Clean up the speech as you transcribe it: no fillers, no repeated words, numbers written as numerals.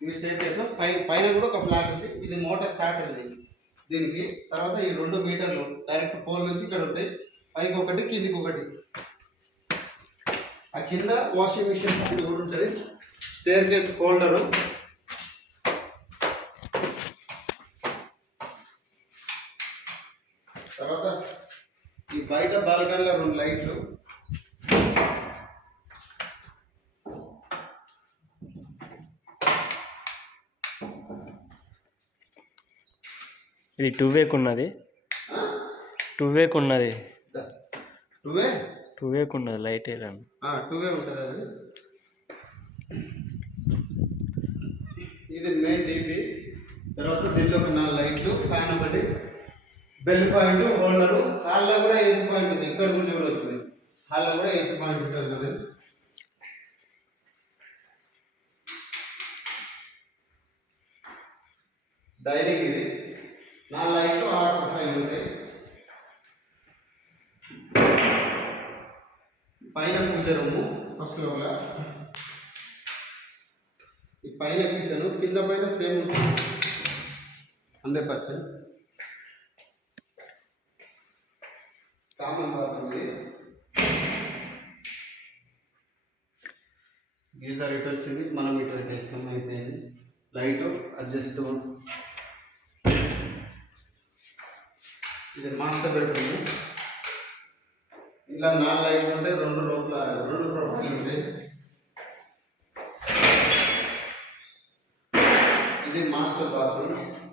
ఇవి stair case పైన కూడా ఒక ఫ్లాట్ ఉంది. ఇది మోటార్ స్టార్ట్ ఉంది దీనికి. తర్వాత ఈ 2 మీటర్లు డైరెక్ట్ పోల్ నుంచి ఇక్కడ ఉంటాయి. పైకి ఒకటి కిందికి ఒకటి. ఆ కింద వాషింగ్ మిషన్ కూడా ఉంటుంది. స్టేర్ కేస్ హోల్డరు, తర్వాత ఈ బయట బాల్కనీలో 2 లైట్లు, ఇది 2 వేకు ఉన్నది. 2 వేకు ఉన్నది. 2 వేకు ఉన్నది లైట్ వేయాలని. 2 వే ఉంటుంది అది. ఇది మెయిన్ డీపీ. తర్వాత దీంట్లో ఒక 4 లైట్లు, ఫ్యాన్ ఒకటి, బెల్ పాయింట్, హోల్డరు. హాల్లో కూడా ఏసీ పాయింట్ ఉంది. ఇక్కడ కూడా చూడవచ్చు. హాల్లో కూడా ఏసీ పాయింట్ ఉంటుంది. డైనింగ్ ఇది 4 లైట్లు, 6 ఫైల్ ఉంటాయి. పైన పూజ రూము ఫస్ట్ ఫ్లోర్లో. ఈ పైన కిచెన్, కింద పైన సేమ్ 100%. కామన్ బాత్రూమ్ ఇది. గీజర్ ఇటు వచ్చింది, మనం ఇటు వేసినాం, అయిపోయింది. Light adjust. ఇది మాస్టర్ బెడ్రూమ్. ఇలా 4 లైట్లు ఉంటాయి, 2 ప్రొఫైల్ ఉంటాయి. ఇది మాస్టర్ బాత్రూమ్.